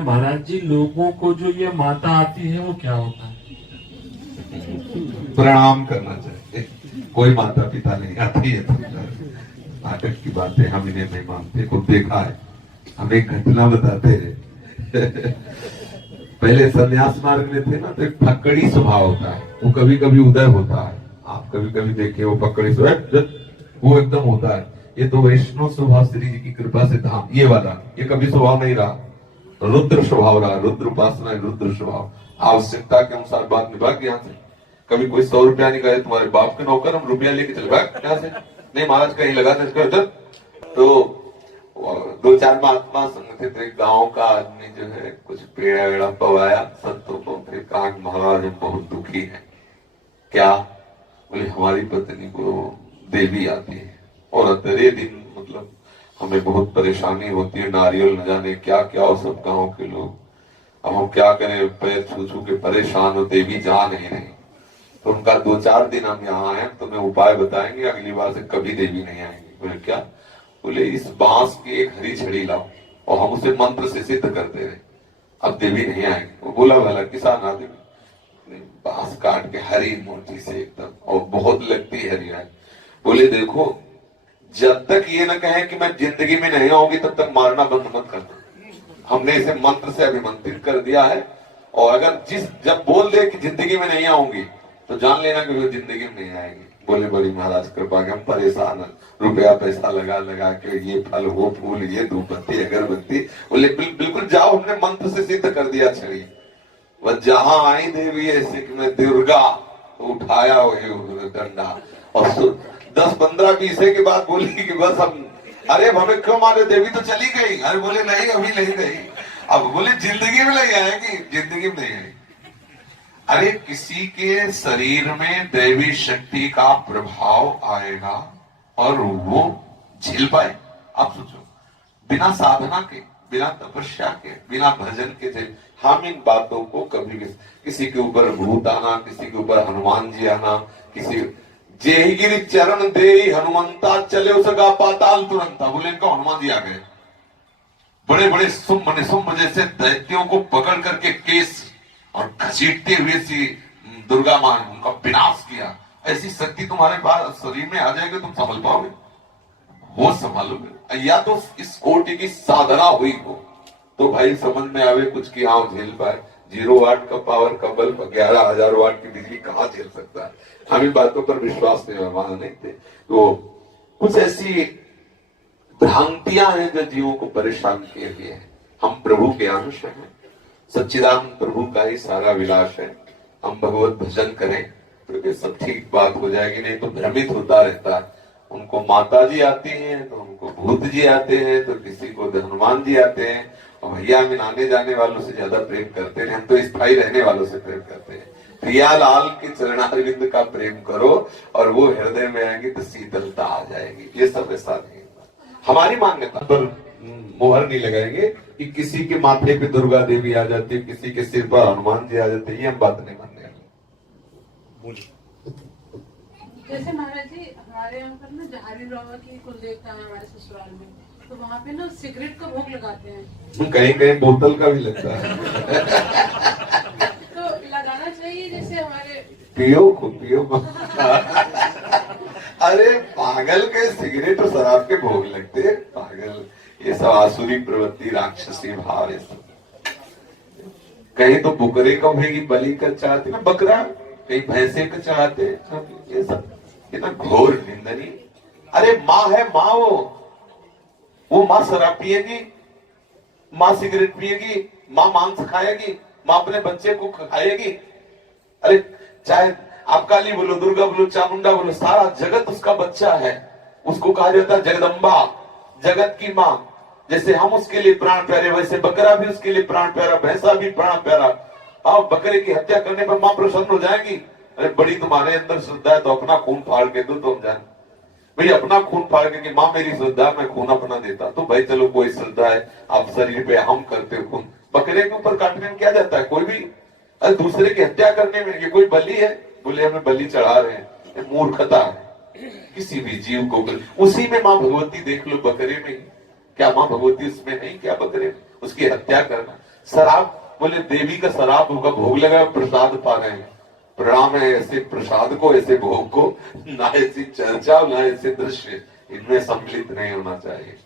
महाराज जी, लोगों को जो ये माता आती है वो क्या होता है? प्रणाम करना चाहिए। कोई माता पिता नहीं आती है तो नाटक की बातें हम इन्हें नहीं मानते। खुद देखा है, हम एक घटना बताते हैं। पहले संन्यास मार्ग में थे ना, तो एक फक्कड़ी स्वभाव होता है, वो कभी कभी उदय होता है। आप कभी कभी देखिए वो फक्कड़ी स्वभाव वो एकदम होता है। ये तो वैष्णव स्वभाव श्री जी की कृपा से था। ये वाला ये कभी स्वभाव नहीं रहा, रुद्र स्वभाव रहा। रुद्र उपासना, रुद्र स्वभाव। आवश्यकता के अनुसार बात निभा के यहाँ से कभी कोई 100 रुपया नहीं कहे तुम्हारे बाप के नौकर, हम रुपया लेके चले भाग यहाँ से। नहीं महाराज कहीं लगा दे। तो 2-4 महात्मा संग थे, तो एक गांव का आदमी जो है कुछ पेड़ा वेड़ा पवाया संतों को, फिर कहा महाराज हम बहुत दुखी हैं। क्या? बोले हमारी पत्नी को देवी आती है और अंतरे दिन मतलब हमें बहुत परेशानी होती है, नारियल न जाने क्या क्या, और सब गांव के लोग। अब हम क्या करें, पैर छू छू के परेशान हो, देवी जा नहीं रही। तो उनका 2-4 दिन हम यहाँ आए, तुम्हें उपाय बताएंगे, अगली बार से कभी देवी नहीं आएंगी। बोले क्या? बोले इस बांस की एक हरी छड़ी लाओ और हम उसे मंत्र से सिद्ध करते रहे, अब देवी नहीं आएगी। वो बोला भला किसान आदमी, बांस काट के हरी मोटी से एकदम, और बहुत लगती हरी है। बोले देखो, जब तक ये न कहे कि मैं जिंदगी में नहीं आऊंगी तब तक मारना बंद मत करना। हमने इसे मंत्र से अभिमंत्रित कर दिया है, और अगर जब बोल दे कि जिंदगी में नहीं आऊंगी तो जान लेना कि वो जिंदगी में नहीं आएगी। बोले बड़ी महाराज कृपा के हम परेशान हैं, रुपया पैसा लगा लगा के ये फल वो फूल ये धूपबत्ती अगरबत्ती। बोले बिल्कुल जाओ, हमने मंत्र से सिद्ध कर दिया छड़ी। वह जहां आई देवी ऐसे कि मैं दुर्गा, तो उठाया वो डंडा, और 10-15-20 के बाद बोली कि बस हम, अरे हमें क्यों मारे, देवी तो चली गई। अरे बोले नहीं अभी नहीं गई। अब बोले जिंदगी में नहीं आएगी, जिंदगी में नहीं आएगी। अरे किसी के शरीर में दैवी शक्ति का प्रभाव आएगा और वो झेल पाए? आप सोचो, बिना साधना के, बिना तपस्या के, बिना भजन के झेल। हम इन बातों को कभी किसी के ऊपर भूत आना, किसी के ऊपर हनुमान जी आना, किसी जेहि गिरि चरण दे हनुमंता चले उसका पाताल तुरंता। बोले इनको हनुमान जी आ गए, बड़े बड़े शुंभ जैसे दैत्यों को पकड़ करके केस और घसीटते हुए सी दुर्गा मां ने उनका विनाश किया। ऐसी शक्ति तुम्हारे पास शरीर में आ जाएगी, तुम संभल पाओगे? वो संभालोगे? या तो इस कोटि की साधना हुई हो तो भाई समझ में आवे कुछ कि हाँ झेल पाए। 0 वाट का पावर का बल्ब 11,000 वाट की बिजली कहाँ झेल सकता है? हम इन बातों पर विश्वास नहीं थे। तो कुछ ऐसी भ्रांतियां हैं जो जीवों को परेशान किए हुए हैं। हम प्रभु के अंश हैं, सच्चिदानंद प्रभु का ही सारा विलास है। हम भगवत भजन करें तो सब ठीक बात हो जाएगी, नहीं तो भ्रमित होता रहता है। उनको माता जी आती हैं तो उनको भूत जी आते हैं, तो किसी को हनुमान जी आते हैं। और भैया हम आने जाने वालों से ज्यादा प्रेम करते हैं, हम तो स्थायी रहने वालों से प्रेम करते हैं। प्रियालाल के चरणारविंद का प्रेम करो और वो हृदय में आएंगे तो शीतलता आ जाएगी। ये सब ऐसा नहीं, हमारी मान्यता पर मोहर नहीं लगाएंगे कि किसी के माथे पे दुर्गा देवी आ जाती है, किसी के सिर पर हनुमान जी आ जाते हैं। ये हम बात नहीं मानने। जैसे महाराज जी हमारे यहाँ पर ना जहारी बाबा की कुल देवता है हमारे ससुराल में, तो वहाँ पे ना सिगरेट का भोग लगाते हैं। कहीं कहीं बोतल का भी लगता है। तो लगाना चाहिए जैसे हमारे पियो को पियो। अरे पागल के सिगरेट और शराब के भोग लगते हैं, पागल। ये सब आसुरी प्रवृत्ति, राक्षसी भाव, ये सब। कहीं तो बुकरे का भेगी बलि का चाहते ना, बकरा, कहीं भैंसे का चाहते। ये सब कितना घोर निंदनीय। अरे माँ है, माँ वो माँ शराब पिएगी, माँ सिगरेट पिएगी, माँ मांस खाएगी, माँ अपने बच्चे को खाएगी। अरे चाहे आप काली बोलो, दुर्गा बोलो, चामुंडा बोलो, सारा जगत उसका बच्चा है। उसको कहा जाता है जगदम्बा, जगत की माँ। जैसे हम उसके लिए प्राण प्यारे, वैसे बकरा भी उसके लिए प्राण प्यारा, भैंसा भी प्राण प्यारा। आप बकरे की हत्या करने पर माँ प्रसन्न हो जाएगी। अरे बड़ी तुम्हारे अंदर श्रद्धा है तो अपना खून फाड़ के दो, तो हम जान भाई अपना खून फाड़ के कि माँ मेरी श्रद्धा, मैं खून अपना देता। तो भाई चलो कोई श्रद्धा है आप शरीर पे, हम करते खून। बकरे के ऊपर काटने में क्या जाता है? कोई भी अरे दूसरे की हत्या करने में ये कोई बलि है? बोले हमें बलि चढ़ा रहे हैं, ये मूर्खता है। किसी भी जीव को उसी में माँ भगवती देख लो, बकरे में। क्या माँ भगवती उसमें नहीं? क्या बकरे में? उसकी हत्या करना शराब, बोले देवी का शराब होगा, भोग लगा, प्रसाद पा गए। प्रणाम है ऐसे प्रसाद को, ऐसे भोग को, ना ऐसी चर्चा ना ऐसे दृश्य इनमें सम्मिलित नहीं होना चाहिए।